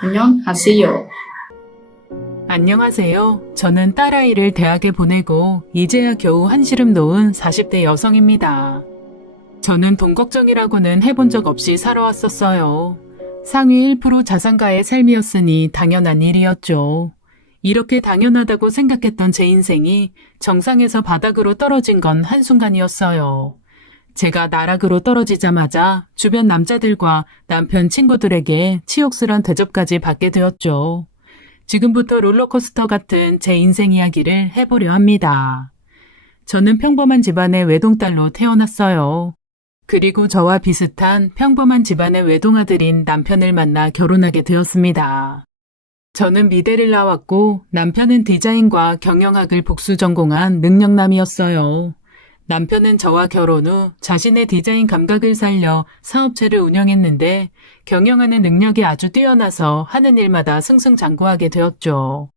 안녕하세요. 안녕하세요. 저는 딸아이를 대학에 보내고 이제야 겨우 한시름 놓은 40대 여성입니다. 저는 돈 걱정이라고는 해본 적 없이 살아왔었어요. 상위 1% 자산가의 삶이었으니 당연한 일이었죠. 이렇게 당연하다고 생각했던 제 인생이 정상에서 바닥으로 떨어진 건 한순간이었어요. 제가 나락으로 떨어지자마자 주변 남자들과 남편 친구들에게 치욕스런 대접까지 받게 되었죠. 지금부터 롤러코스터 같은 제 인생 이야기를 해보려 합니다. 저는 평범한 집안의 외동딸로 태어났어요. 그리고 저와 비슷한 평범한 집안의 외동아들인 남편을 만나 결혼하게 되었습니다. 저는 미대를 나왔고 남편은 디자인과 경영학을 복수 전공한 능력남이었어요. 남편은 저와 결혼 후 자신의 디자인 감각을 살려 사업체를 운영했는데 경영하는 능력이 아주 뛰어나서 하는 일마다 승승장구하게 되었죠.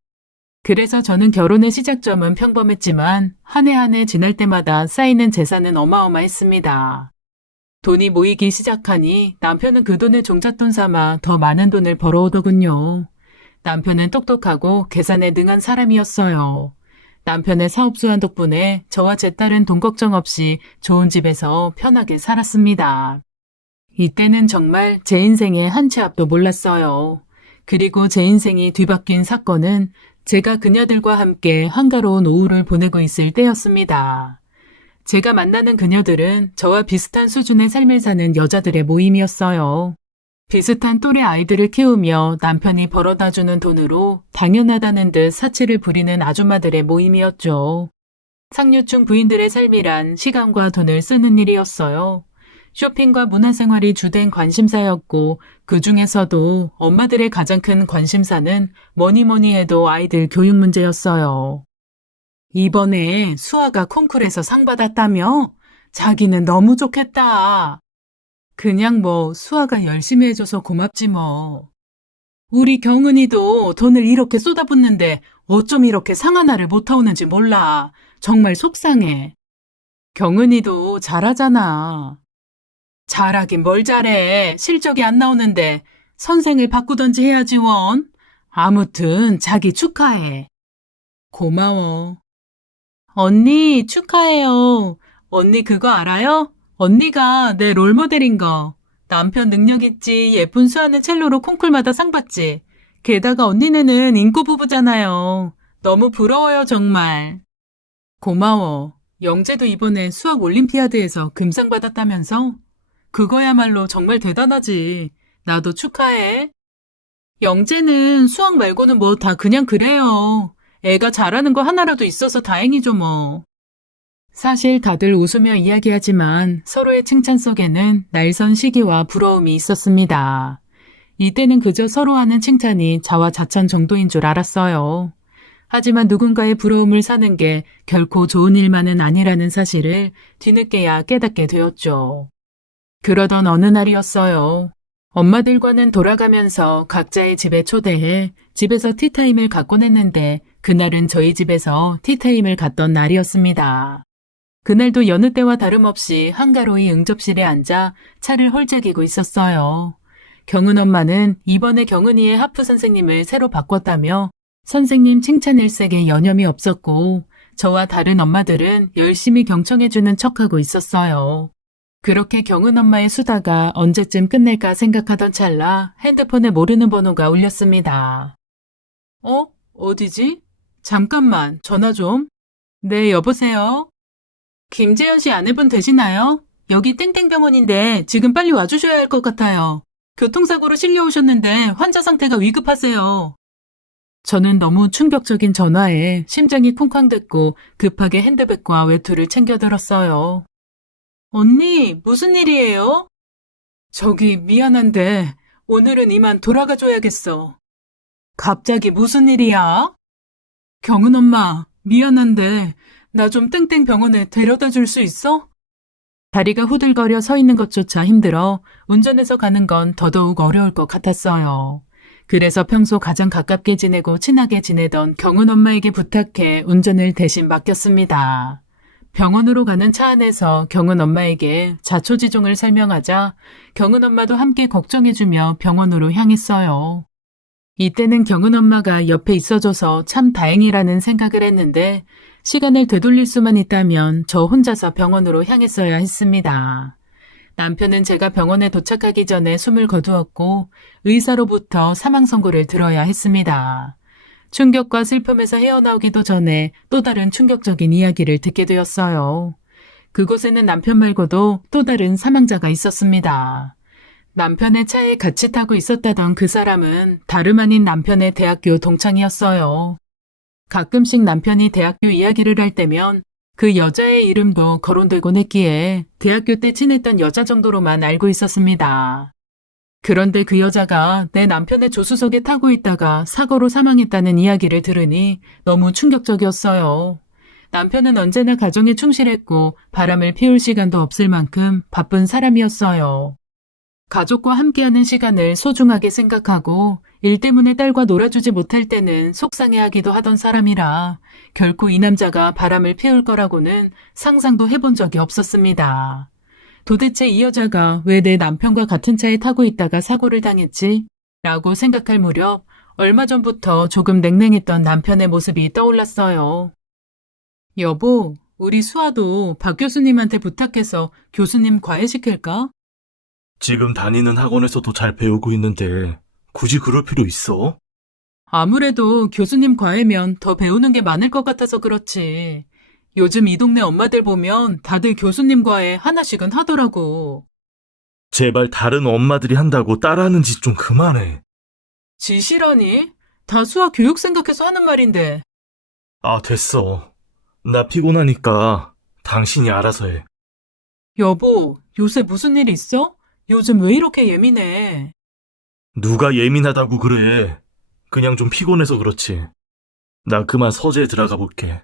그래서 저는 결혼의 시작점은 평범했지만 한 해 한 해 지날 때마다 쌓이는 재산은 어마어마했습니다. 돈이 모이기 시작하니 남편은 그 돈을 종잣돈 삼아 더 많은 돈을 벌어오더군요. 남편은 똑똑하고 계산에 능한 사람이었어요. 남편의 사업 수완 덕분에 저와 제 딸은 돈 걱정 없이 좋은 집에서 편하게 살았습니다. 이때는 정말 제 인생의 한 치 앞도 몰랐어요. 그리고 제 인생이 뒤바뀐 사건은 제가 그녀들과 함께 한가로운 오후를 보내고 있을 때였습니다. 제가 만나는 그녀들은 저와 비슷한 수준의 삶을 사는 여자들의 모임이었어요. 비슷한 또래 아이들을 키우며 남편이 벌어다주는 돈으로 당연하다는 듯 사치를 부리는 아줌마들의 모임이었죠. 상류층 부인들의 삶이란 시간과 돈을 쓰는 일이었어요. 쇼핑과 문화생활이 주된 관심사였고 그 중에서도 엄마들의 가장 큰 관심사는 뭐니 해도 아이들 교육 문제였어요. 이번에 수아가 콩쿨에서 상 받았다며? 자기는 너무 좋겠다. 그냥 수아가 열심히 해줘서 고맙지 뭐. 우리 경은이도 돈을 이렇게 쏟아붓는데 어쩜 이렇게 상 하나를 못 타오는지 몰라. 정말 속상해. 경은이도 잘하잖아. 잘하긴 뭘 잘해. 실적이 안 나오는데 선생을 바꾸던지 해야지 원. 아무튼 자기 축하해. 고마워. 언니 축하해요. 언니 그거 알아요? 언니가 내 롤모델인 거. 남편 능력 있지 예쁜 수아는 첼로로 콩쿨마다 상 받지. 게다가 언니네는 인고 부부잖아요. 너무 부러워요 정말. 고마워. 영재도 이번에 수학 올림피아드에서 금상 받았다면서? 그거야말로 정말 대단하지. 나도 축하해. 영재는 수학 말고는 다 그냥 그래요. 애가 잘하는 거 하나라도 있어서 다행이죠 뭐. 사실 다들 웃으며 이야기하지만 서로의 칭찬 속에는 날선 시기와 부러움이 있었습니다. 이때는 그저 서로 하는 칭찬이 자화자찬 정도인 줄 알았어요. 하지만 누군가의 부러움을 사는 게 결코 좋은 일만은 아니라는 사실을 뒤늦게야 깨닫게 되었죠. 그러던 어느 날이었어요. 엄마들과는 돌아가면서 각자의 집에 초대해 집에서 티타임을 갖곤 했는데 그날은 저희 집에서 티타임을 갖던 날이었습니다. 그날도 여느 때와 다름없이 한가로이 응접실에 앉아 차를 홀짝이고 있었어요. 경은 엄마는 이번에 경은이의 하프 선생님을 새로 바꿨다며 선생님 칭찬 일색에 여념이 없었고 저와 다른 엄마들은 열심히 경청해주는 척하고 있었어요. 그렇게 경은 엄마의 수다가 언제쯤 끝낼까 생각하던 찰나 핸드폰에 모르는 번호가 울렸습니다. 어디지? 잠깐만, 전화 좀. 네, 여보세요? 김재현 씨 아내분 되시나요? 여기 땡땡병원인데 지금 빨리 와주셔야 할 것 같아요. 교통사고로 실려오셨는데 환자 상태가 위급하세요. 저는 너무 충격적인 전화에 심장이 쿵쾅댔고 급하게 핸드백과 외투를 챙겨들었어요. 언니, 무슨 일이에요? 저기 미안한데 오늘은 이만 돌아가줘야겠어. 갑자기 무슨 일이야? 경은 엄마, 미안한데 나 좀 땡땡 병원에 데려다 줄 수 있어? 다리가 후들거려 서 있는 것조차 힘들어 운전해서 가는 건 더더욱 어려울 것 같았어요. 그래서 평소 가장 가깝게 지내고 친하게 지내던 경은 엄마에게 부탁해 운전을 대신 맡겼습니다. 병원으로 가는 차 안에서 경은 엄마에게 자초지종을 설명하자 경은 엄마도 함께 걱정해주며 병원으로 향했어요. 이때는 경은 엄마가 옆에 있어줘서 참 다행이라는 생각을 했는데 시간을 되돌릴 수만 있다면 저 혼자서 병원으로 향했어야 했습니다. 남편은 제가 병원에 도착하기 전에 숨을 거두었고 의사로부터 사망 선고를 들어야 했습니다. 충격과 슬픔에서 헤어나오기도 전에 또 다른 충격적인 이야기를 듣게 되었어요. 그곳에는 남편 말고도 또 다른 사망자가 있었습니다. 남편의 차에 같이 타고 있었다던 그 사람은 다름 아닌 남편의 대학교 동창이었어요. 가끔씩 남편이 대학교 이야기를 할 때면 그 여자의 이름도 거론되곤 했기에 대학교 때 친했던 여자 정도로만 알고 있었습니다. 그런데 그 여자가 내 남편의 조수석에 타고 있다가 사고로 사망했다는 이야기를 들으니 너무 충격적이었어요. 남편은 언제나 가정에 충실했고 바람을 피울 시간도 없을 만큼 바쁜 사람이었어요. 가족과 함께하는 시간을 소중하게 생각하고 일 때문에 딸과 놀아주지 못할 때는 속상해하기도 하던 사람이라 결코 이 남자가 바람을 피울 거라고는 상상도 해본 적이 없었습니다. 도대체 이 여자가 왜 내 남편과 같은 차에 타고 있다가 사고를 당했지? 라고 생각할 무렵 얼마 전부터 조금 냉랭했던 남편의 모습이 떠올랐어요. 여보, 우리 수아도 박 교수님한테 부탁해서 교수님 과외시킬까? 지금 다니는 학원에서도 잘 배우고 있는데 굳이 그럴 필요 있어? 아무래도 교수님 과외면 더 배우는 게 많을 것 같아서 그렇지. 요즘 이 동네 엄마들 보면 다들 교수님 과외 하나씩은 하더라고. 제발 다른 엄마들이 한다고 따라하는 짓 좀 그만해. 지시라니? 다 수아 교육 생각해서 하는 말인데. 아, 됐어. 나 피곤하니까 당신이 알아서 해. 여보, 요새 무슨 일 있어? 요즘 왜 이렇게 예민해? 누가 예민하다고 그래. 그냥 좀 피곤해서 그렇지. 나 그만 서재에 들어가 볼게.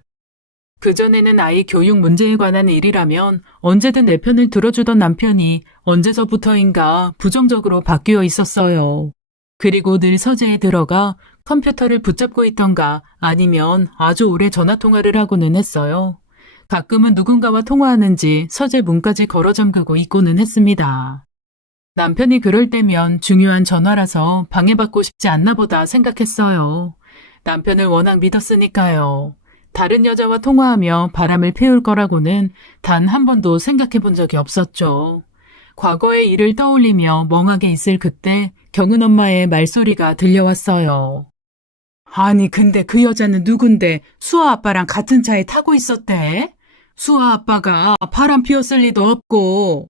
그전에는 아이 교육 문제에 관한 일이라면 언제든 내 편을 들어주던 남편이 언제서부터인가 부정적으로 바뀌어 있었어요. 그리고 늘 서재에 들어가 컴퓨터를 붙잡고 있던가 아니면 아주 오래 전화통화를 하고는 했어요. 가끔은 누군가와 통화하는지 서재 문까지 걸어 잠그고 있고는 했습니다. 남편이 그럴 때면 중요한 전화라서 방해받고 싶지 않나 보다 생각했어요. 남편을 워낙 믿었으니까요. 다른 여자와 통화하며 바람을 피울 거라고는 단 한 번도 생각해 본 적이 없었죠. 과거의 일을 떠올리며 멍하게 있을 그때 경은 엄마의 말소리가 들려왔어요. 아니 근데 그 여자는 누군데 수아 아빠랑 같은 차에 타고 있었대? 수아 아빠가 바람 피웠을 리도 없고.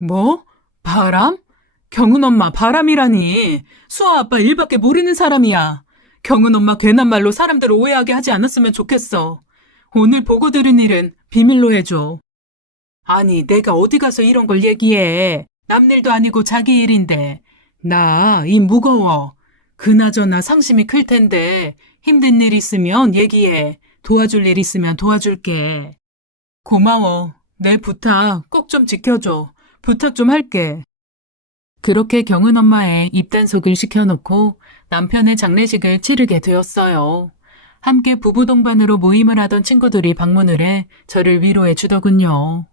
뭐? 바람? 경은 엄마 바람이라니. 수아 아빠 일밖에 모르는 사람이야. 경은 엄마 괜한 말로 사람들 오해하게 하지 않았으면 좋겠어. 오늘 보고 들은 일은 비밀로 해줘. 아니 내가 어디 가서 이런 걸 얘기해. 남 일도 아니고 자기 일인데. 나 이 무거워. 그나저나 상심이 클 텐데 힘든 일 있으면 얘기해. 도와줄 일 있으면 도와줄게. 고마워. 내 부탁 꼭 좀 지켜줘. 부탁 좀 할게. 그렇게 경은 엄마의 입단속을 시켜놓고 남편의 장례식을 치르게 되었어요. 함께 부부 동반으로 모임을 하던 친구들이 방문을 해 저를 위로해 주더군요.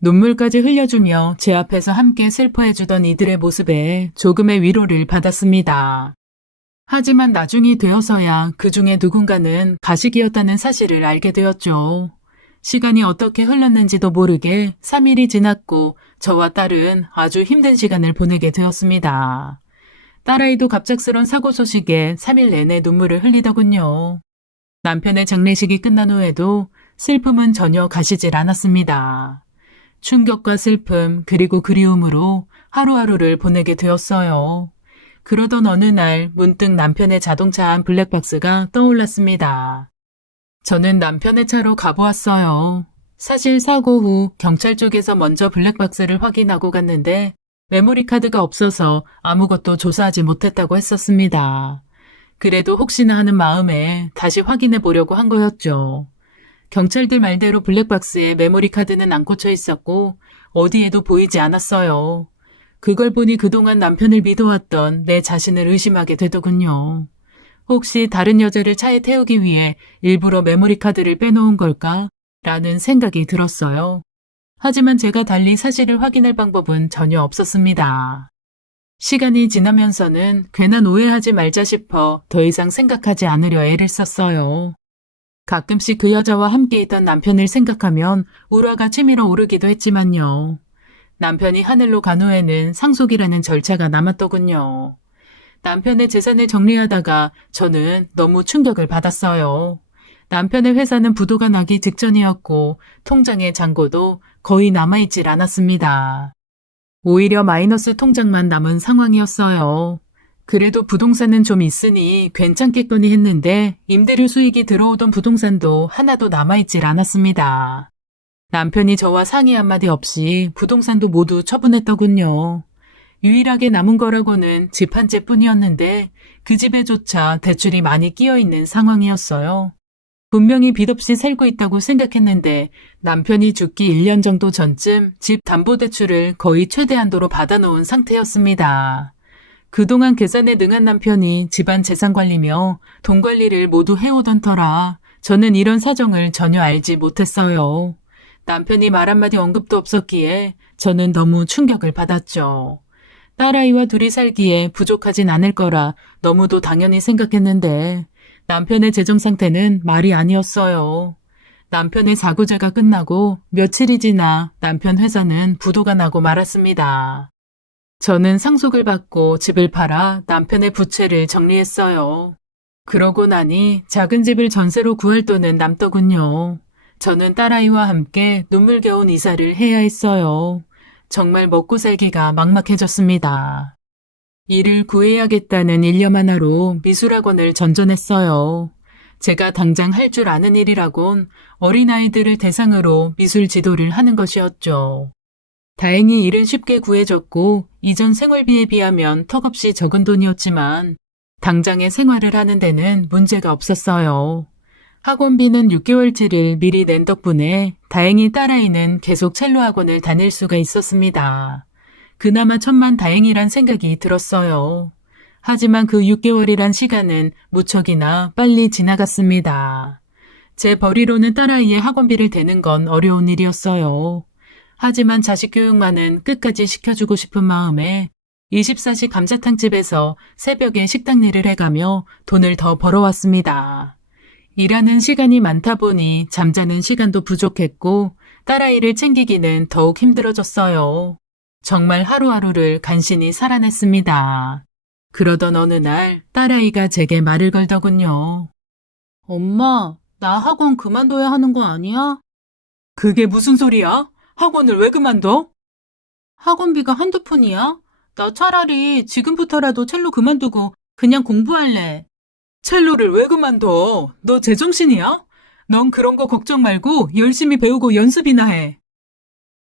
눈물까지 흘려주며 제 앞에서 함께 슬퍼해 주던 이들의 모습에 조금의 위로를 받았습니다. 하지만 나중이 되어서야 그 중에 누군가는 가식이었다는 사실을 알게 되었죠. 시간이 어떻게 흘렀는지도 모르게 3일이 지났고 저와 딸은 아주 힘든 시간을 보내게 되었습니다. 딸아이도 갑작스런 사고 소식에 3일 내내 눈물을 흘리더군요. 남편의 장례식이 끝난 후에도 슬픔은 전혀 가시질 않았습니다. 충격과 슬픔 그리고 그리움으로 하루하루를 보내게 되었어요. 그러던 어느 날 문득 남편의 자동차 안 블랙박스가 떠올랐습니다. 저는 남편의 차로 가보았어요. 사실 사고 후 경찰 쪽에서 먼저 블랙박스를 확인하고 갔는데 메모리 카드가 없어서 아무것도 조사하지 못했다고 했었습니다. 그래도 혹시나 하는 마음에 다시 확인해 보려고 한 거였죠. 경찰들 말대로 블랙박스에 메모리 카드는 안 꽂혀 있었고 어디에도 보이지 않았어요. 그걸 보니 그동안 남편을 믿어왔던 내 자신을 의심하게 되더군요. 혹시 다른 여자를 차에 태우기 위해 일부러 메모리 카드를 빼놓은 걸까? 라는 생각이 들었어요. 하지만 제가 달리 사실을 확인할 방법은 전혀 없었습니다. 시간이 지나면서는 괜한 오해하지 말자 싶어 더 이상 생각하지 않으려 애를 썼어요. 가끔씩 그 여자와 함께 있던 남편을 생각하면 울화가 치밀어 오르기도 했지만요. 남편이 하늘로 간 후에는 상속이라는 절차가 남았더군요. 남편의 재산을 정리하다가 저는 너무 충격을 받았어요. 남편의 회사는 부도가 나기 직전이었고 통장의 잔고도 거의 남아있질 않았습니다. 오히려 마이너스 통장만 남은 상황이었어요. 그래도 부동산은 좀 있으니 괜찮겠거니 했는데 임대료 수익이 들어오던 부동산도 하나도 남아있질 않았습니다. 남편이 저와 상의 한마디 없이 부동산도 모두 처분했더군요. 유일하게 남은 거라고는 집 한 채뿐이었는데 그 집에조차 대출이 많이 끼어있는 상황이었어요. 분명히 빚 없이 살고 있다고 생각했는데 남편이 죽기 1년 정도 전쯤 집 담보대출을 거의 최대한도로 받아놓은 상태였습니다. 그동안 계산에 능한 남편이 집안 재산 관리며 돈 관리를 모두 해오던 터라 저는 이런 사정을 전혀 알지 못했어요. 남편이 말 한마디 언급도 없었기에 저는 너무 충격을 받았죠. 딸아이와 둘이 살기에 부족하진 않을 거라 너무도 당연히 생각했는데 남편의 재정 상태는 말이 아니었어요. 남편의 사고제가 끝나고 며칠이 지나 남편 회사는 부도가 나고 말았습니다. 저는 상속을 받고 집을 팔아 남편의 부채를 정리했어요. 그러고 나니 작은 집을 전세로 구할 돈은 남더군요. 저는 딸아이와 함께 눈물겨운 이사를 해야 했어요. 정말 먹고 살기가 막막해졌습니다. 일을 구해야겠다는 일념 하나로 미술학원을 전전했어요. 제가 당장 할 줄 아는 일이라곤 어린아이들을 대상으로 미술 지도를 하는 것이었죠. 다행히 일은 쉽게 구해졌고 이전 생활비에 비하면 턱없이 적은 돈이었지만 당장의 생활을 하는 데는 문제가 없었어요. 학원비는 6개월치를 미리 낸 덕분에 다행히 딸아이는 계속 첼로 학원을 다닐 수가 있었습니다. 그나마 천만다행이란 생각이 들었어요. 하지만 그 6개월이란 시간은 무척이나 빨리 지나갔습니다. 제 벌이로는 딸아이의 학원비를 대는 건 어려운 일이었어요. 하지만 자식 교육만은 끝까지 시켜주고 싶은 마음에 24시 감자탕집에서 새벽에 식당 일을 해가며 돈을 더 벌어왔습니다. 일하는 시간이 많다 보니 잠자는 시간도 부족했고 딸아이를 챙기기는 더욱 힘들어졌어요. 정말 하루하루를 간신히 살아냈습니다. 그러던 어느 날 딸아이가 제게 말을 걸더군요. 엄마, 나 학원 그만둬야 하는 거 아니야? 그게 무슨 소리야? 학원을 왜 그만둬? 학원비가 한두 푼이야? 나 차라리 지금부터라도 첼로 그만두고 그냥 공부할래. 첼로를 왜 그만둬? 너 제정신이야? 넌 그런 거 걱정 말고 열심히 배우고 연습이나 해.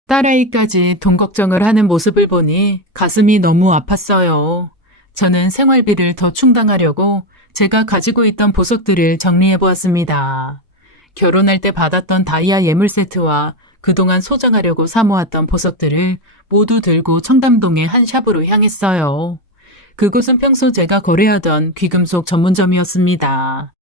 딸아이까지 돈 걱정을 하는 모습을 보니 가슴이 너무 아팠어요. 저는 생활비를 더 충당하려고 제가 가지고 있던 보석들을 정리해 보았습니다. 결혼할 때 받았던 다이아 예물 세트와 그동안 소장하려고 사모았던 보석들을 모두 들고 청담동의 한 샵으로 향했어요. 그곳은 평소 제가 거래하던 귀금속 전문점이었습니다.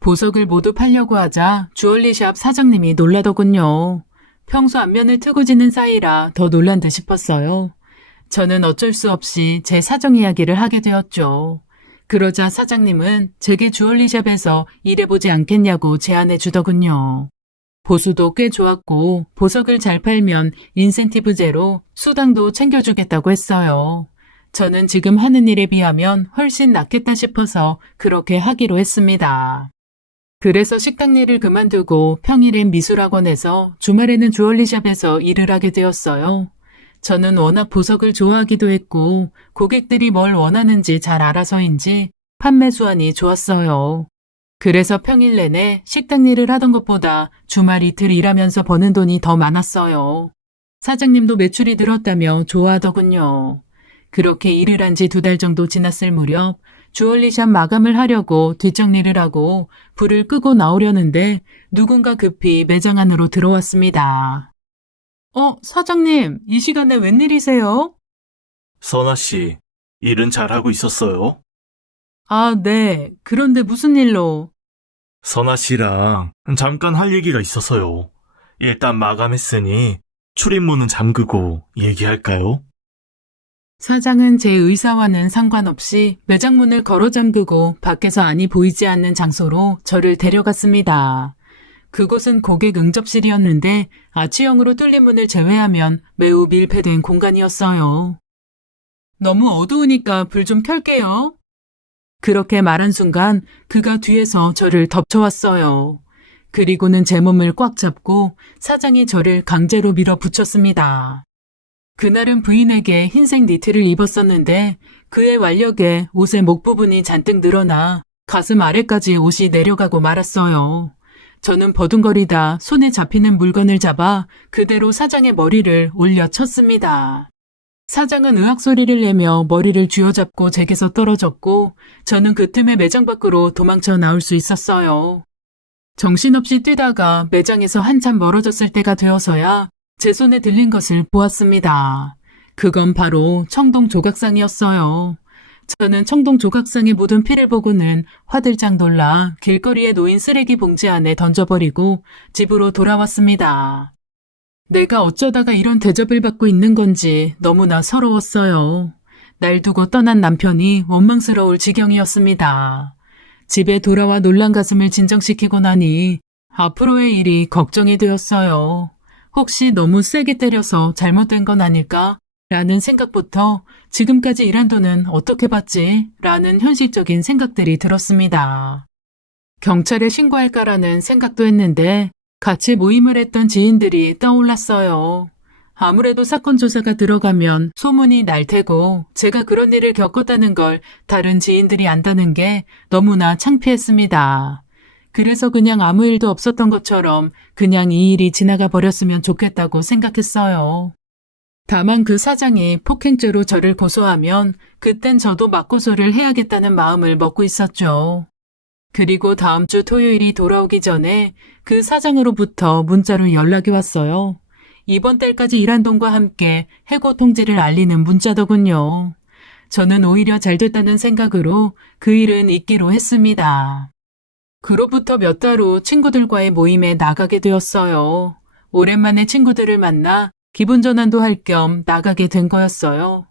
보석을 모두 팔려고 하자 주얼리샵 사장님이 놀라더군요. 평소 안면을 트고 지는 사이라 더 놀란 듯 싶었어요. 저는 어쩔 수 없이 제 사정 이야기를 하게 되었죠. 그러자 사장님은 제게 주얼리샵에서 일해보지 않겠냐고 제안해 주더군요. 보수도 꽤 좋았고 보석을 잘 팔면 인센티브제로 수당도 챙겨주겠다고 했어요. 저는 지금 하는 일에 비하면 훨씬 낫겠다 싶어서 그렇게 하기로 했습니다. 그래서 식당 일을 그만두고 평일엔 미술학원에서 주말에는 주얼리샵에서 일을 하게 되었어요. 저는 워낙 보석을 좋아하기도 했고 고객들이 뭘 원하는지 잘 알아서인지 판매 수완이 좋았어요. 그래서 평일 내내 식당 일을 하던 것보다 주말 이틀 일하면서 버는 돈이 더 많았어요. 사장님도 매출이 늘었다며 좋아하더군요. 그렇게 일을 한 지 2달 정도 지났을 무렵 주얼리샵 마감을 하려고 뒷정리를 하고 불을 끄고 나오려는데 누군가 급히 매장 안으로 들어왔습니다. 사장님, 이 시간에 웬일이세요? 선아 씨, 일은 잘하고 있었어요? 아, 네. 그런데 무슨 일로? 선아 씨랑 잠깐 할 얘기가 있어서요. 일단 마감했으니 출입문은 잠그고 얘기할까요? 사장은 제 의사와는 상관없이 매장 문을 걸어 잠그고 밖에서 안이 보이지 않는 장소로 저를 데려갔습니다. 그곳은 고객 응접실이었는데 아치형으로 뚫린 문을 제외하면 매우 밀폐된 공간이었어요. 너무 어두우니까 불 좀 켤게요. 그렇게 말한 순간 그가 뒤에서 저를 덮쳐왔어요. 그리고는 제 몸을 꽉 잡고 사장이 저를 강제로 밀어붙였습니다. 그날은 부인에게 흰색 니트를 입었었는데 그의 완력에 옷의 목 부분이 잔뜩 늘어나 가슴 아래까지 옷이 내려가고 말았어요. 저는 버둥거리다 손에 잡히는 물건을 잡아 그대로 사장의 머리를 올려 쳤습니다. 사장은 으악 소리를 내며 머리를 쥐어잡고 제게서 떨어졌고 저는 그 틈에 매장 밖으로 도망쳐 나올 수 있었어요. 정신없이 뛰다가 매장에서 한참 멀어졌을 때가 되어서야 제 손에 들린 것을 보았습니다. 그건 바로 청동 조각상이었어요. 저는 청동 조각상에 묻은 피를 보고는 화들짝 놀라 길거리에 놓인 쓰레기 봉지 안에 던져버리고 집으로 돌아왔습니다. 내가 어쩌다가 이런 대접을 받고 있는 건지 너무나 서러웠어요. 날 두고 떠난 남편이 원망스러울 지경이었습니다. 집에 돌아와 놀란 가슴을 진정시키고 나니 앞으로의 일이 걱정이 되었어요. 혹시 너무 세게 때려서 잘못된 건 아닐까? 라는 생각부터 지금까지 일한 돈은 어떻게 받지? 라는 현실적인 생각들이 들었습니다. 경찰에 신고할까라는 생각도 했는데 같이 모임을 했던 지인들이 떠올랐어요. 아무래도 사건 조사가 들어가면 소문이 날 테고 제가 그런 일을 겪었다는 걸 다른 지인들이 안다는 게 너무나 창피했습니다. 그래서 그냥 아무 일도 없었던 것처럼 그냥 이 일이 지나가 버렸으면 좋겠다고 생각했어요. 다만 그 사장이 폭행죄로 저를 고소하면 그땐 저도 맞고소를 해야겠다는 마음을 먹고 있었죠. 그리고 다음 주 토요일이 돌아오기 전에 그 사장으로부터 문자로 연락이 왔어요. 이번 달까지 일한 돈과 함께 해고 통지를 알리는 문자더군요. 저는 오히려 잘 됐다는 생각으로 그 일은 잊기로 했습니다. 그로부터 몇 달 후 친구들과의 모임에 나가게 되었어요. 오랜만에 친구들을 만나 기분 전환도 할 겸 나가게 된 거였어요.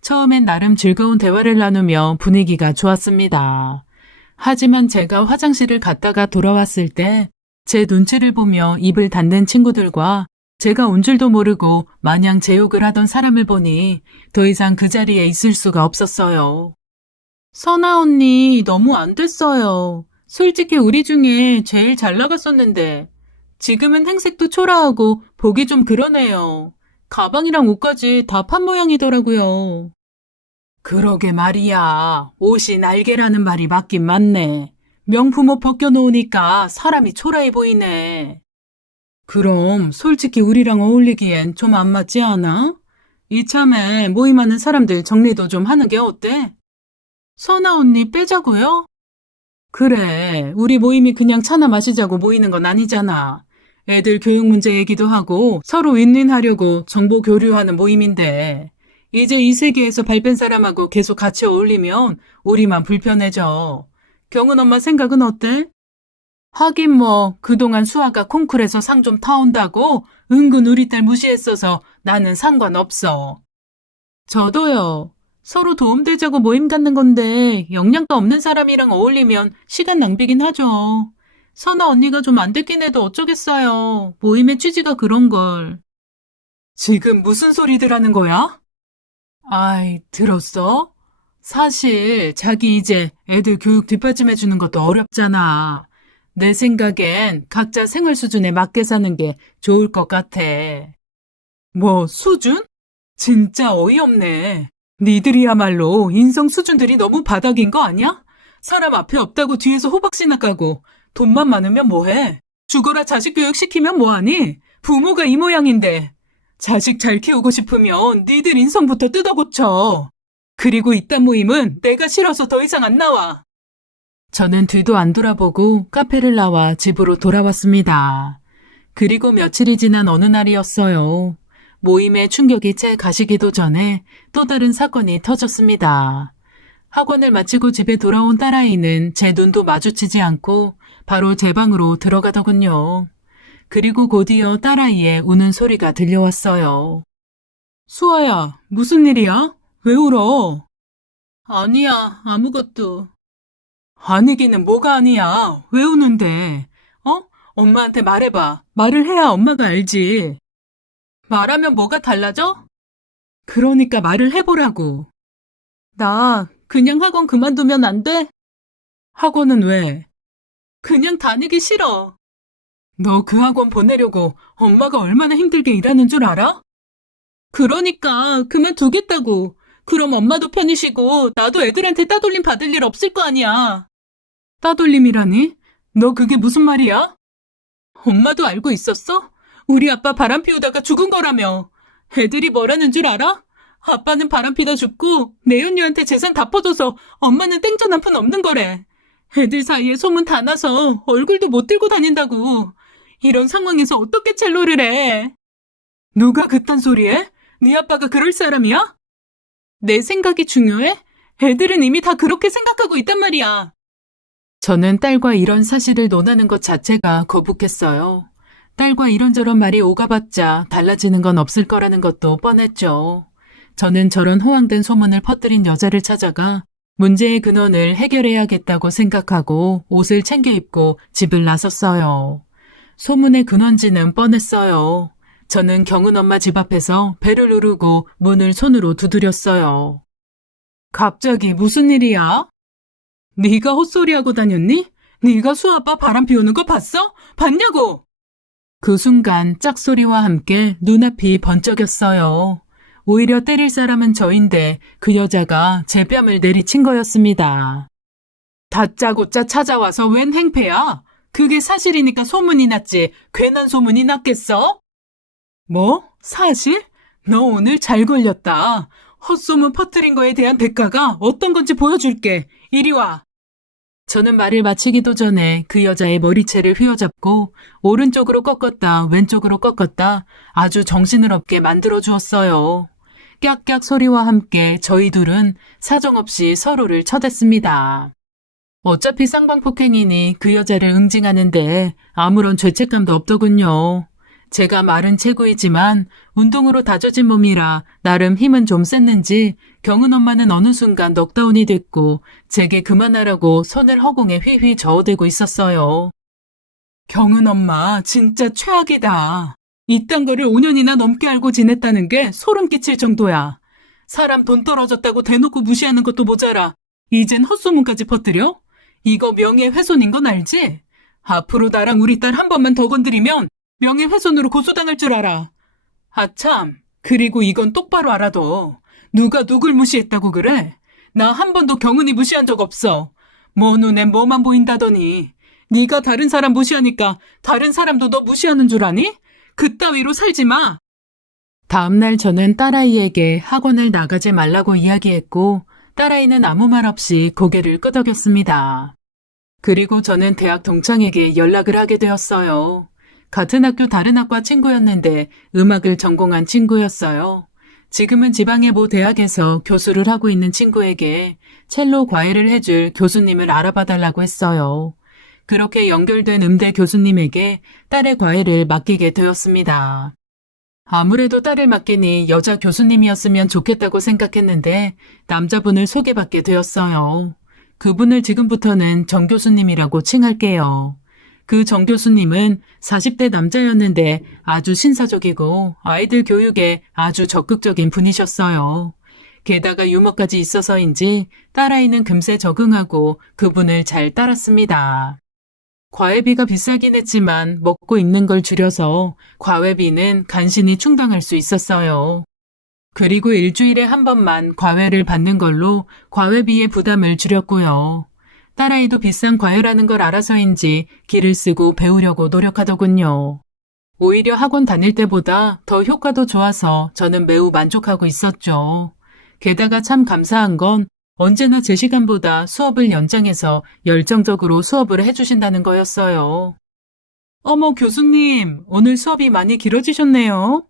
처음엔 나름 즐거운 대화를 나누며 분위기가 좋았습니다. 하지만 제가 화장실을 갔다가 돌아왔을 때 제 눈치를 보며 입을 닫는 친구들과 제가 온 줄도 모르고 마냥 제 욕을 하던 사람을 보니 더 이상 그 자리에 있을 수가 없었어요. 선아 언니 너무 안 됐어요. 솔직히 우리 중에 제일 잘 나갔었는데 지금은 행색도 초라하고 보기 좀 그러네요. 가방이랑 옷까지 다 판 모양이더라고요. 그러게 말이야. 옷이 날개라는 말이 맞긴 맞네. 명품 옷 벗겨놓으니까 사람이 초라해 보이네. 그럼 솔직히 우리랑 어울리기엔 좀 안 맞지 않아? 이참에 모임하는 사람들 정리도 좀 하는 게 어때? 선아 언니 빼자고요? 그래, 우리 모임이 그냥 차나 마시자고 모이는 건 아니잖아. 애들 교육 문제 얘기도 하고 서로 윈윈하려고 정보 교류하는 모임인데 이제 이 세계에서 발 뺀 사람하고 계속 같이 어울리면 우리만 불편해져. 경은 엄마 생각은 어때? 하긴 뭐 그동안 수아가 콩쿨에서 상 좀 타온다고 은근 우리 딸 무시했어서 나는 상관없어. 저도요. 서로 도움되자고 모임 갖는 건데 역량도 없는 사람이랑 어울리면 시간 낭비긴 하죠. 선아 언니가 좀 안 됐긴 해도 어쩌겠어요. 모임의 취지가 그런 걸. 지금 무슨 소리들 하는 거야? 아이, 들었어? 사실 자기 이제 애들 교육 뒷받침해주는 것도 어렵잖아. 내 생각엔 각자 생활 수준에 맞게 사는 게 좋을 것 같아. 뭐 수준? 진짜 어이없네. 니들이야말로 인성 수준들이 너무 바닥인 거 아니야? 사람 앞에 없다고 뒤에서 호박씨 나가고 돈만 많으면 뭐해? 죽어라 자식 교육 시키면 뭐하니? 부모가 이 모양인데. 자식 잘 키우고 싶으면 니들 인성부터 뜯어고쳐. 그리고 이딴 모임은 내가 싫어서 더 이상 안 나와. 저는 뒤도 안 돌아보고 카페를 나와 집으로 돌아왔습니다. 그리고 며칠이 지난 어느 날이었어요. 모임에 충격이 채 가시기도 전에 또 다른 사건이 터졌습니다. 학원을 마치고 집에 돌아온 딸아이는 제 눈도 마주치지 않고 바로 제 방으로 들어가더군요. 그리고 곧이어 딸아이의 우는 소리가 들려왔어요. 수아야, 무슨 일이야? 왜 울어? 아니야, 아무것도. 아니기는 뭐가 아니야. 왜 우는데? 어? 엄마한테 말해봐. 말을 해야 엄마가 알지. 말하면 뭐가 달라져? 그러니까 말을 해보라고. 나 그냥 학원 그만두면 안 돼? 학원은 왜? 그냥 다니기 싫어. 너 그 학원 보내려고 엄마가 얼마나 힘들게 일하는 줄 알아? 그러니까 그만두겠다고. 그럼 엄마도 편히 쉬고 나도 애들한테 따돌림 받을 일 없을 거 아니야. 따돌림이라니? 너 그게 무슨 말이야? 엄마도 알고 있었어? 우리 아빠 바람 피우다가 죽은 거라며. 애들이 뭐라는 줄 알아? 아빠는 바람 피다 죽고 내연녀한테 재산 다 퍼줘서 엄마는 땡전 한 푼 없는 거래. 애들 사이에 소문 다 나서 얼굴도 못 들고 다닌다고. 이런 상황에서 어떻게 첼로를 해? 누가 그딴 소리 해? 네 아빠가 그럴 사람이야? 내 생각이 중요해? 애들은 이미 다 그렇게 생각하고 있단 말이야. 저는 딸과 이런 사실을 논하는 것 자체가 거북했어요. 딸과 이런저런 말이 오가봤자 달라지는 건 없을 거라는 것도 뻔했죠. 저는 저런 호황된 소문을 퍼뜨린 여자를 찾아가 문제의 근원을 해결해야겠다고 생각하고 옷을 챙겨 입고 집을 나섰어요. 소문의 근원지는 뻔했어요. 저는 경은 엄마 집 앞에서 배를 누르고 문을 손으로 두드렸어요. 갑자기 무슨 일이야? 네가 헛소리하고 다녔니? 네가 수아빠 바람 피우는 거 봤어? 봤냐고! 그 순간 짝소리와 함께 눈앞이 번쩍였어요. 오히려 때릴 사람은 저인데 그 여자가 제 뺨을 내리친 거였습니다. 다짜고짜 찾아와서 웬 행패야? 그게 사실이니까 소문이 났지 괜한 소문이 났겠어? 뭐? 사실? 너 오늘 잘 걸렸다. 헛소문 퍼뜨린 거에 대한 대가가 어떤 건지 보여줄게. 이리 와. 저는 말을 마치기도 전에 그 여자의 머리채를 휘어잡고 오른쪽으로 꺾었다 왼쪽으로 꺾었다 아주 정신을 없게 만들어 주었어요. 깍깍 소리와 함께 저희 둘은 사정없이 서로를 쳐댔습니다. 어차피 쌍방폭행이니 그 여자를 응징하는데 아무런 죄책감도 없더군요. 제가 말은 체구이지만 운동으로 다져진 몸이라 나름 힘은 좀 셌는지 경은 엄마는 어느 순간 넉다운이 됐고 제게 그만하라고 손을 허공에 휘휘 저어대고 있었어요. 경은 엄마 진짜 최악이다. 이딴 거를 5년이나 넘게 알고 지냈다는 게 소름 끼칠 정도야. 사람 돈 떨어졌다고 대놓고 무시하는 것도 모자라 이젠 헛소문까지 퍼뜨려? 이거 명예훼손인 건 알지? 앞으로 나랑 우리 딸 한 번만 더 건드리면 명예훼손으로 고소당할 줄 알아. 아참, 그리고 이건 똑바로 알아둬. 누가 누굴 무시했다고 그래? 나 한 번도 경은이 무시한 적 없어. 뭐 눈엔 뭐만 보인다더니. 네가 다른 사람 무시하니까 다른 사람도 너 무시하는 줄 아니? 그따위로 살지 마. 다음날 저는 딸아이에게 학원을 나가지 말라고 이야기했고 딸아이는 아무 말 없이 고개를 끄덕였습니다. 그리고 저는 대학 동창에게 연락을 하게 되었어요. 같은 학교 다른 학과 친구였는데 음악을 전공한 친구였어요. 지금은 지방의 모 대학에서 교수를 하고 있는 친구에게 첼로 과외를 해줄 교수님을 알아봐달라고 했어요. 그렇게 연결된 음대 교수님에게 딸의 과외를 맡기게 되었습니다. 아무래도 딸을 맡기니 여자 교수님이었으면 좋겠다고 생각했는데 남자분을 소개받게 되었어요. 그분을 지금부터는 정 교수님이라고 칭할게요. 그 정 교수님은 40대 남자였는데 아주 신사적이고 아이들 교육에 아주 적극적인 분이셨어요. 게다가 유머까지 있어서인지 딸아이는 금세 적응하고 그분을 잘 따랐습니다. 과외비가 비싸긴 했지만 먹고 입는 걸 줄여서 과외비는 간신히 충당할 수 있었어요. 그리고 일주일에 한 번만 과외를 받는 걸로 과외비의 부담을 줄였고요. 딸아이도 비싼 과외라는 걸 알아서인지 길을 쓰고 배우려고 노력하더군요. 오히려 학원 다닐 때보다 더 효과도 좋아서 저는 매우 만족하고 있었죠. 게다가 참 감사한 건 언제나 제 시간보다 수업을 연장해서 열정적으로 수업을 해주신다는 거였어요. 어머, 교수님, 오늘 수업이 많이 길어지셨네요.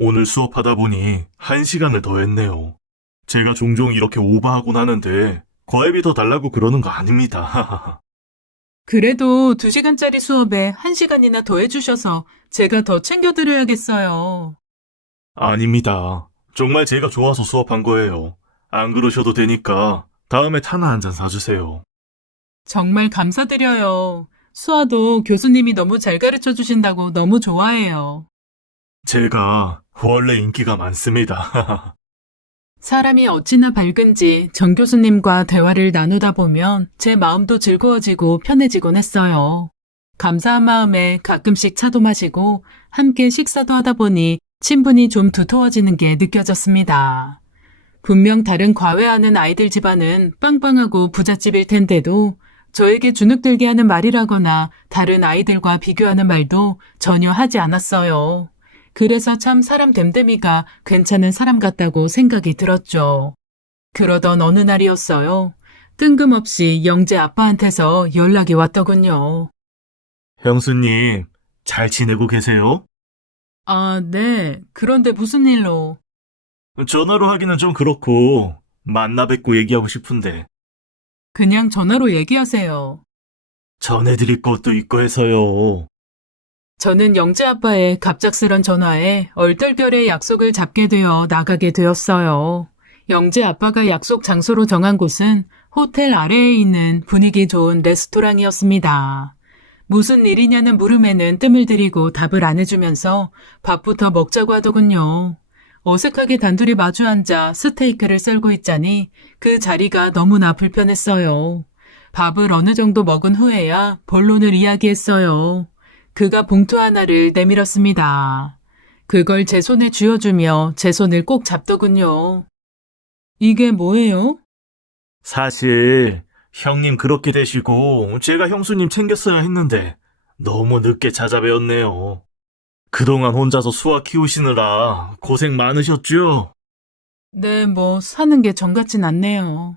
오늘 수업하다 보니 1시간을 더 했네요. 제가 종종 이렇게 오버하곤 하는데 과외비 더 달라고 그러는 거 아닙니다. 그래도 2시간짜리 수업에 1시간이나 더 해주셔서 제가 더 챙겨드려야겠어요. 아닙니다. 정말 제가 좋아서 수업한 거예요. 안 그러셔도 되니까 다음에 타나 한 잔 사주세요. 정말 감사드려요. 수아도 교수님이 너무 잘 가르쳐 주신다고 너무 좋아해요. 제가 원래 인기가 많습니다. 사람이 어찌나 밝은지 정 교수님과 대화를 나누다 보면 제 마음도 즐거워지고 편해지곤 했어요. 감사한 마음에 가끔씩 차도 마시고 함께 식사도 하다 보니 친분이 좀 두터워지는 게 느껴졌습니다. 분명 다른 과외하는 아이들 집안은 빵빵하고 부잣집일 텐데도 저에게 주눅들게 하는 말이라거나 다른 아이들과 비교하는 말도 전혀 하지 않았어요. 그래서 참 사람 됨됨이가 괜찮은 사람 같다고 생각이 들었죠. 그러던 어느 날이었어요. 뜬금없이 영재 아빠한테서 연락이 왔더군요. 형수님, 잘 지내고 계세요? 아, 네. 그런데 무슨 일로? 전화로 하기는 좀 그렇고 만나 뵙고 얘기하고 싶은데 그냥 전화로 얘기하세요. 전해드릴 것도 있고 해서요. 저는 영재 아빠의 갑작스런 전화에 얼떨결에 약속을 잡게 되어 나가게 되었어요. 영재 아빠가 약속 장소로 정한 곳은 호텔 아래에 있는 분위기 좋은 레스토랑이었습니다. 무슨 일이냐는 물음에는 뜸을 들이고 답을 안 해주면서 밥부터 먹자고 하더군요. 어색하게 단둘이 마주 앉아 스테이크를 썰고 있자니 그 자리가 너무나 불편했어요. 밥을 어느 정도 먹은 후에야 본론을 이야기했어요. 그가 봉투 하나를 내밀었습니다. 그걸 제 손에 쥐어주며 제 손을 꼭 잡더군요. 이게 뭐예요? 사실 형님 그렇게 되시고 제가 형수님 챙겼어야 했는데 너무 늦게 찾아뵈었네요. 그동안 혼자서 수학 키우시느라 고생 많으셨죠? 네, 사는 게 정 같진 않네요.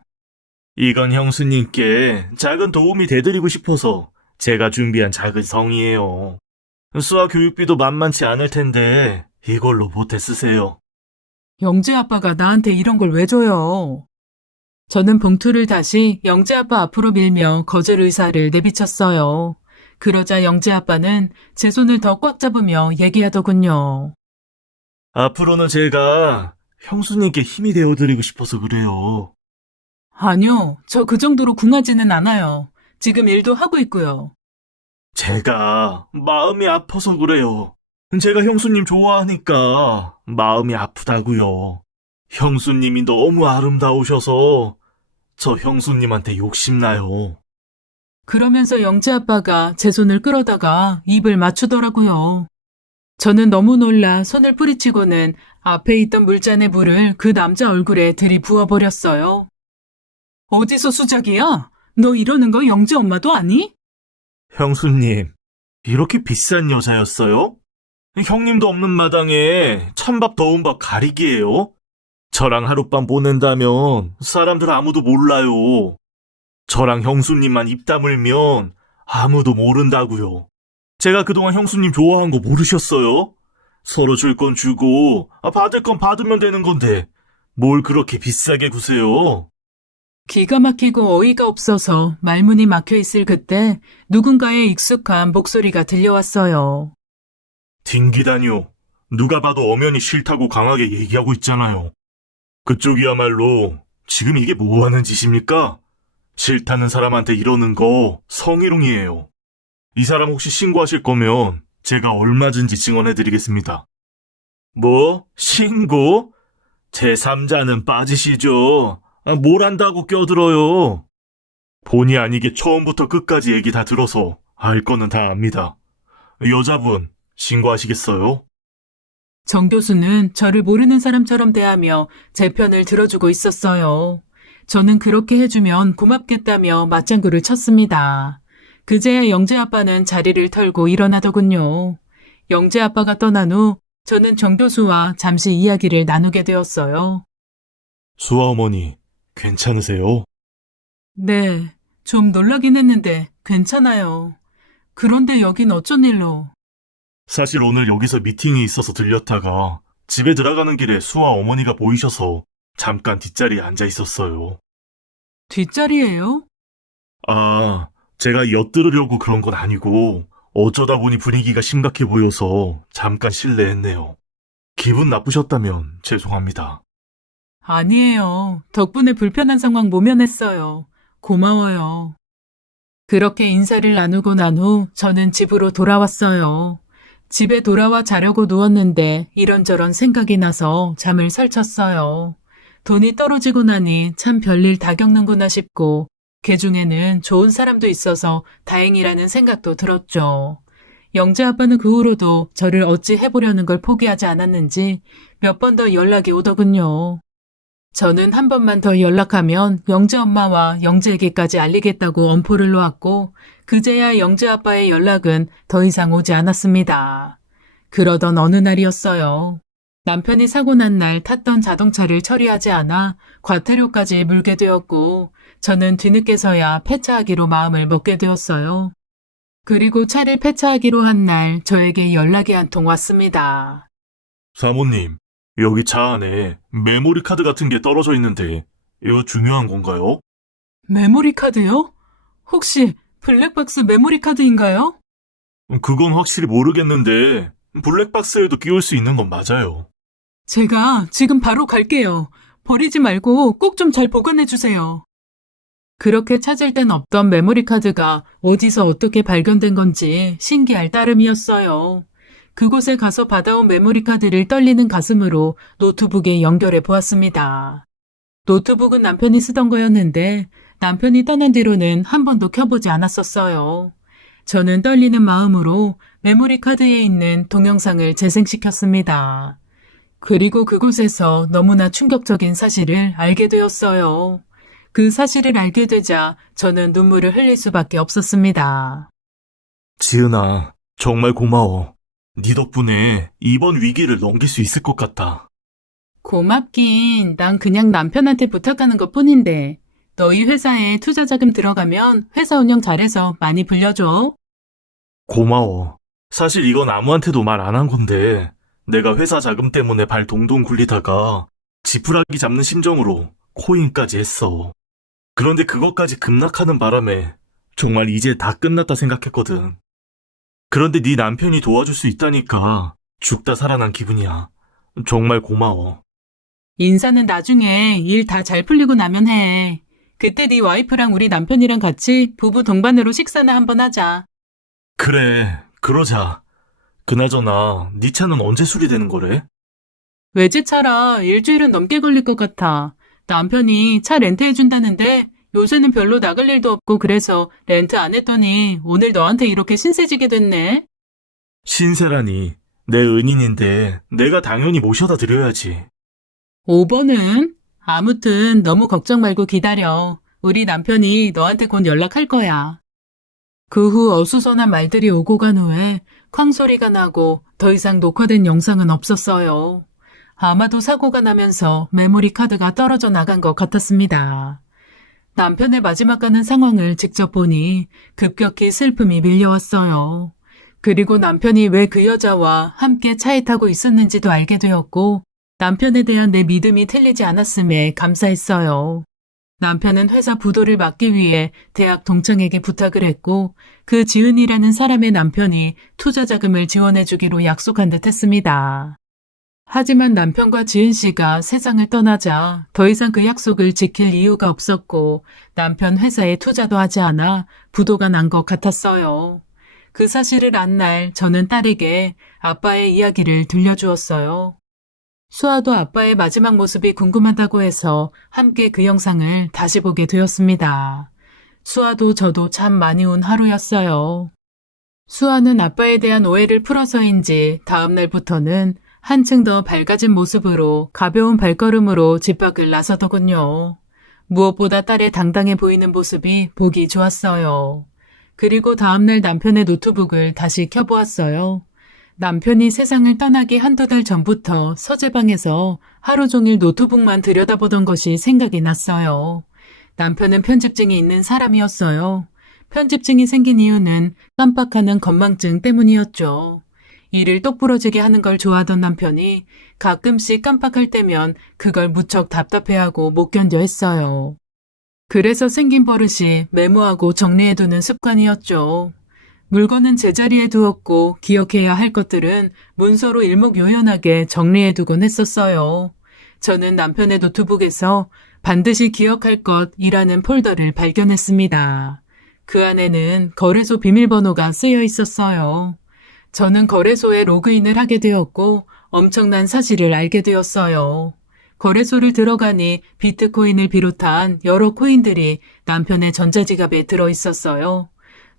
이건 형수님께 작은 도움이 돼드리고 싶어서 제가 준비한 작은 성의예요. 수학 교육비도 만만치 않을 텐데 이걸로 보태 쓰세요. 영재 아빠가 나한테 이런 걸 왜 줘요? 저는 봉투를 다시 영재 아빠 앞으로 밀며 거절 의사를 내비쳤어요. 그러자 영재 아빠는 제 손을 더 꽉 잡으며 얘기하더군요. 앞으로는 제가 형수님께 힘이 되어드리고 싶어서 그래요. 아니요, 저 그 정도로 궁하지는 않아요. 지금 일도 하고 있고요. 제가 마음이 아파서 그래요. 제가 형수님 좋아하니까 마음이 아프다고요. 형수님이 너무 아름다우셔서 저 형수님한테 욕심나요. 그러면서 영재 아빠가 제 손을 끌어다가 입을 맞추더라고요. 저는 너무 놀라 손을 뿌리치고는 앞에 있던 물잔의 물을 그 남자 얼굴에 들이부어버렸어요. 어디서 수작이야? 너 이러는 거 영재 엄마도 아니? 형수님, 이렇게 비싼 여자였어요? 형님도 없는 마당에 찬밥 더운 밥 가리기예요? 저랑 하룻밤 보낸다면 사람들 아무도 몰라요. 저랑 형수님만 입 다물면 아무도 모른다고요. 제가 그동안 형수님 좋아한 거 모르셨어요? 서로 줄 건 주고 받을 건 받으면 되는 건데 뭘 그렇게 비싸게 구세요? 기가 막히고 어이가 없어서 말문이 막혀 있을 그때 누군가의 익숙한 목소리가 들려왔어요. 딩기다뇨. 누가 봐도 엄연히 싫다고 강하게 얘기하고 있잖아요. 그쪽이야말로 지금 이게 뭐 하는 짓입니까? 싫다는 사람한테 이러는 거 성희롱이에요. 이 사람 혹시 신고하실 거면 제가 얼마든지 증언해드리겠습니다. 뭐? 신고? 제3자는 빠지시죠. 뭘 안다고 껴들어요. 본의 아니게 처음부터 끝까지 얘기 다 들어서 알 거는 다 압니다. 여자분, 신고하시겠어요? 정 교수는 저를 모르는 사람처럼 대하며 제 편을 들어주고 있었어요. 저는 그렇게 해주면 고맙겠다며 맞장구를 쳤습니다. 그제야 영재 아빠는 자리를 털고 일어나더군요. 영재 아빠가 떠난 후 저는 정 교수와 잠시 이야기를 나누게 되었어요. 수아 어머니, 괜찮으세요? 네, 좀 놀라긴 했는데 괜찮아요. 그런데 여긴 어쩐 일로? 사실 오늘 여기서 미팅이 있어서 들렸다가 집에 들어가는 길에 수아 어머니가 보이셔서 잠깐 뒷자리에 앉아 있었어요. 뒷자리예요? 아, 제가 엿들으려고 그런 건 아니고 어쩌다 보니 분위기가 심각해 보여서 잠깐 실례했네요. 기분 나쁘셨다면 죄송합니다. 아니에요. 덕분에 불편한 상황 모면했어요. 고마워요. 그렇게 인사를 나누고 난 후 저는 집으로 돌아왔어요. 집에 돌아와 자려고 누웠는데 이런저런 생각이 나서 잠을 설쳤어요. 돈이 떨어지고 나니 참 별일 다 겪는구나 싶고 그 중에는 좋은 사람도 있어서 다행이라는 생각도 들었죠. 영재 아빠는 그 후로도 저를 어찌 해보려는 걸 포기하지 않았는지 몇 번 더 연락이 오더군요. 저는 한 번만 더 연락하면 영재 엄마와 영재에게까지 알리겠다고 엄포를 놓았고 그제야 영재 아빠의 연락은 더 이상 오지 않았습니다. 그러던 어느 날이었어요. 남편이 사고 난 날 탔던 자동차를 처리하지 않아 과태료까지 물게 되었고 저는 뒤늦게서야 폐차하기로 마음을 먹게 되었어요. 그리고 차를 폐차하기로 한 날 저에게 연락이 한 통 왔습니다. 사모님, 여기 차 안에 메모리 카드 같은 게 떨어져 있는데 이거 중요한 건가요? 메모리 카드요? 혹시 블랙박스 메모리 카드인가요? 그건 확실히 모르겠는데 블랙박스에도 끼울 수 있는 건 맞아요. 제가 지금 바로 갈게요. 버리지 말고 꼭 좀 잘 보관해 주세요. 그렇게 찾을 땐 없던 메모리 카드가 어디서 어떻게 발견된 건지 신기할 따름이었어요. 그곳에 가서 받아온 메모리 카드를 떨리는 가슴으로 노트북에 연결해 보았습니다. 노트북은 남편이 쓰던 거였는데 남편이 떠난 뒤로는 한 번도 켜보지 않았었어요. 저는 떨리는 마음으로 메모리 카드에 있는 동영상을 재생시켰습니다. 그리고 그곳에서 너무나 충격적인 사실을 알게 되었어요. 그 사실을 알게 되자 저는 눈물을 흘릴 수밖에 없었습니다. 지은아, 정말 고마워. 네 덕분에 이번 위기를 넘길 수 있을 것 같다. 고맙긴 난 그냥 남편한테 부탁하는 것 뿐인데 너희 회사에 투자 자금 들어가면 회사 운영 잘해서 많이 불려줘. 고마워. 사실 이건 아무한테도 말 안 한 건데 내가 회사 자금 때문에 발 동동 굴리다가 지푸라기 잡는 심정으로 코인까지 했어. 그런데 그것까지 급락하는 바람에 정말 이제 다 끝났다 생각했거든. 그런데 네 남편이 도와줄 수 있다니까 죽다 살아난 기분이야. 정말 고마워. 인사는 나중에 일 다 잘 풀리고 나면 해. 그때 네 와이프랑 우리 남편이랑 같이 부부 동반으로 식사나 한번 하자. 그래, 그러자. 그나저나 네 차는 언제 수리되는 거래? 외제차라 일주일은 넘게 걸릴 것 같아. 남편이 차 렌트해준다는데 요새는 별로 나갈 일도 없고 그래서 렌트 안 했더니 오늘 너한테 이렇게 신세지게 됐네. 신세라니. 내 은인인데 내가 당연히 모셔다 드려야지. 5번은? 아무튼 너무 걱정 말고 기다려. 우리 남편이 너한테 곧 연락할 거야. 그 후 어수선한 말들이 오고 간 후에 쾅 소리가 나고 더 이상 녹화된 영상은 없었어요. 아마도 사고가 나면서 메모리 카드가 떨어져 나간 것 같았습니다. 남편의 마지막 가는 상황을 직접 보니 급격히 슬픔이 밀려왔어요. 그리고 남편이 왜 그 여자와 함께 차에 타고 있었는지도 알게 되었고 남편에 대한 내 믿음이 틀리지 않았음에 감사했어요. 남편은 회사 부도를 막기 위해 대학 동창에게 부탁을 했고 그 지은이라는 사람의 남편이 투자 자금을 지원해주기로 약속한 듯 했습니다. 하지만 남편과 지은 씨가 세상을 떠나자 더 이상 그 약속을 지킬 이유가 없었고 남편 회사에 투자도 하지 않아 부도가 난 것 같았어요. 그 사실을 안 날 저는 딸에게 아빠의 이야기를 들려주었어요. 수아도 아빠의 마지막 모습이 궁금하다고 해서 함께 그 영상을 다시 보게 되었습니다. 수아도 저도 참 많이 운 하루였어요. 수아는 아빠에 대한 오해를 풀어서인지 다음 날부터는 한층 더 밝아진 모습으로 가벼운 발걸음으로 집 밖을 나서더군요. 무엇보다 딸의 당당해 보이는 모습이 보기 좋았어요. 그리고 다음날 남편의 노트북을 다시 켜보았어요. 남편이 세상을 떠나기 한두 달 전부터 서재방에서 하루 종일 노트북만 들여다보던 것이 생각이 났어요. 남편은 편집증이 있는 사람이었어요. 편집증이 생긴 이유는 깜빡하는 건망증 때문이었죠. 일을 똑부러지게 하는 걸 좋아하던 남편이 가끔씩 깜빡할 때면 그걸 무척 답답해하고 못 견뎌 했어요. 그래서 생긴 버릇이 메모하고 정리해두는 습관이었죠. 물건은 제자리에 두었고 기억해야 할 것들은 문서로 일목요연하게 정리해두곤 했었어요. 저는 남편의 노트북에서 반드시 기억할 것이라는 폴더를 발견했습니다. 그 안에는 거래소 비밀번호가 쓰여 있었어요. 저는 거래소에 로그인을 하게 되었고 엄청난 사실을 알게 되었어요. 거래소를 들어가니 비트코인을 비롯한 여러 코인들이 남편의 전자지갑에 들어 있었어요.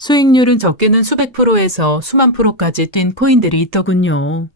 수익률은 적게는 수백 프로에서 수만 프로까지 뛴 코인들이 있더군요.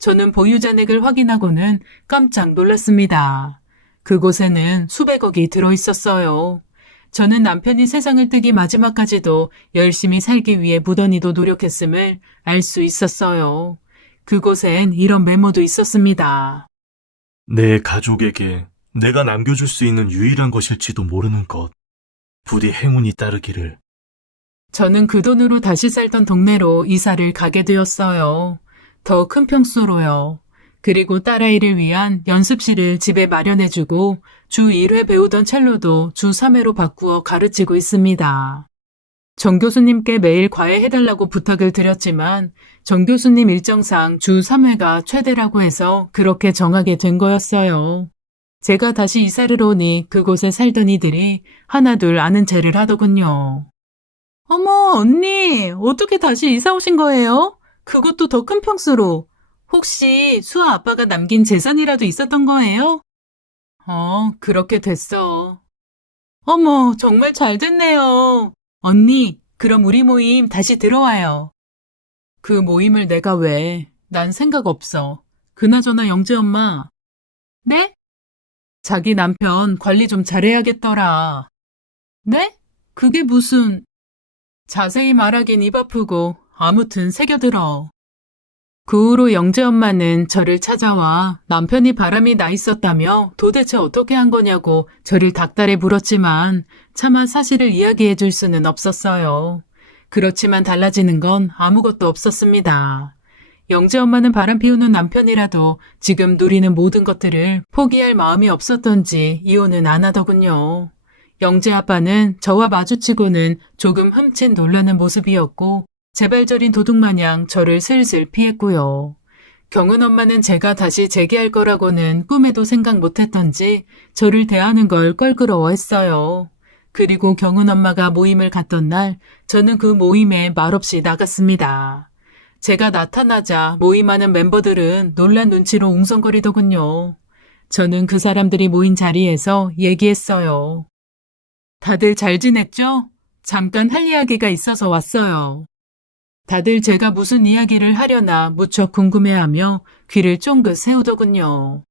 저는 보유잔액을 확인하고는 깜짝 놀랐습니다. 그곳에는 수백억이 들어있었어요. 저는 남편이 세상을 뜨기 마지막까지도 열심히 살기 위해 무던히도 노력했음을 알 수 있었어요. 그곳엔 이런 메모도 있었습니다. 내 가족에게 내가 남겨줄 수 있는 유일한 것일지도 모르는 것. 부디 행운이 따르기를. 저는 그 돈으로 다시 살던 동네로 이사를 가게 되었어요. 더 큰 평수로요. 그리고 딸아이를 위한 연습실을 집에 마련해주고 주 1회 배우던 첼로도 주 3회로 바꾸어 가르치고 있습니다. 정 교수님께 매일 과외해달라고 부탁을 드렸지만 정 교수님 일정상 주 3회가 최대라고 해서 그렇게 정하게 된 거였어요. 제가 다시 이사를 오니 그곳에 살던 이들이 하나둘 아는 체를 하더군요. 어머, 언니, 어떻게 다시 이사 오신 거예요? 그것도 더 큰 평수로. 혹시 수아 아빠가 남긴 재산이라도 있었던 거예요? 그렇게 됐어. 어머, 정말 잘 됐네요. 언니, 그럼 우리 모임 다시 들어와요. 그 모임을 내가 왜? 난 생각 없어. 그나저나 영재 엄마. 네? 자기 남편 관리 좀 잘해야겠더라. 네? 그게 무슨... 자세히 말하긴 입 아프고 아무튼 새겨들어. 그 후로 영재 엄마는 저를 찾아와 남편이 바람이 나 있었다며 도대체 어떻게 한 거냐고 저를 닥달해 물었지만 차마 사실을 이야기해 줄 수는 없었어요. 그렇지만 달라지는 건 아무것도 없었습니다. 영재 엄마는 바람 피우는 남편이라도 지금 누리는 모든 것들을 포기할 마음이 없었던지 이혼은 안 하더군요. 영재 아빠는 저와 마주치고는 조금 흠칫 놀라는 모습이었고 재발절인 도둑마냥 저를 슬슬 피했고요. 경은 엄마는 제가 다시 재기할 거라고는 꿈에도 생각 못했던지 저를 대하는 걸 껄끄러워했어요. 그리고 경은 엄마가 모임을 갔던 날 저는 그 모임에 말없이 나갔습니다. 제가 나타나자 모임하는 멤버들은 놀란 눈치로 웅성거리더군요. 저는 그 사람들이 모인 자리에서 얘기했어요. 다들 잘 지냈죠? 잠깐 할 이야기가 있어서 왔어요. 다들 제가 무슨 이야기를 하려나 무척 궁금해하며 귀를 쫑긋 세우더군요.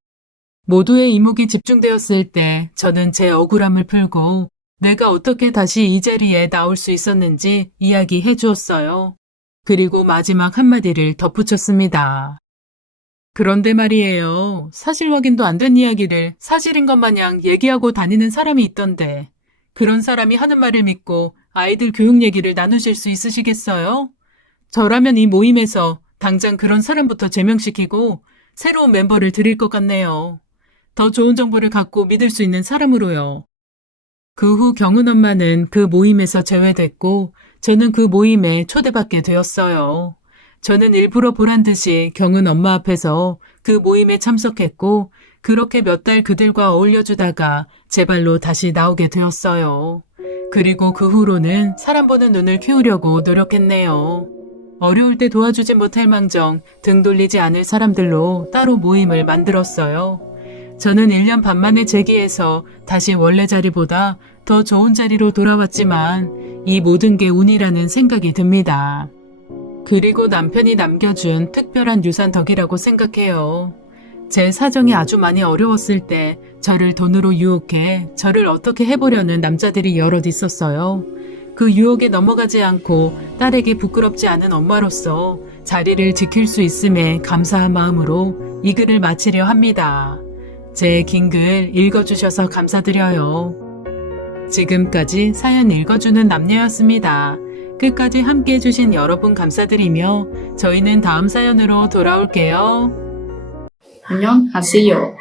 모두의 이목이 집중되었을 때 저는 제 억울함을 풀고 내가 어떻게 다시 이 자리에 나올 수 있었는지 이야기해 주었어요. 그리고 마지막 한마디를 덧붙였습니다. 그런데 말이에요. 사실 확인도 안 된 이야기를 사실인 것 마냥 얘기하고 다니는 사람이 있던데 그런 사람이 하는 말을 믿고 아이들 교육 얘기를 나누실 수 있으시겠어요? 저라면 이 모임에서 당장 그런 사람부터 제명시키고 새로운 멤버를 드릴 것 같네요. 더 좋은 정보를 갖고 믿을 수 있는 사람으로요. 그 후 경은 엄마는 그 모임에서 제외됐고 저는 그 모임에 초대받게 되었어요. 저는 일부러 보란 듯이 경은 엄마 앞에서 그 모임에 참석했고 그렇게 몇 달 그들과 어울려주다가 제 발로 다시 나오게 되었어요. 그리고 그 후로는 사람 보는 눈을 키우려고 노력했네요. 어려울 때 도와주지 못할 망정 등 돌리지 않을 사람들로 따로 모임을 만들었어요. 저는 1년 반 만에 재기해서 다시 원래 자리보다 더 좋은 자리로 돌아왔지만 이 모든 게 운이라는 생각이 듭니다. 그리고 남편이 남겨준 특별한 유산 덕이라고 생각해요. 제 사정이 아주 많이 어려웠을 때 저를 돈으로 유혹해 저를 어떻게 해보려는 남자들이 여럿 있었어요. 그 유혹에 넘어가지 않고 딸에게 부끄럽지 않은 엄마로서 자리를 지킬 수 있음에 감사한 마음으로 이 글을 마치려 합니다. 제 긴 글 읽어주셔서 감사드려요. 지금까지 사연 읽어주는 남녀였습니다. 끝까지 함께 해주신 여러분 감사드리며 저희는 다음 사연으로 돌아올게요. 안녕하세요.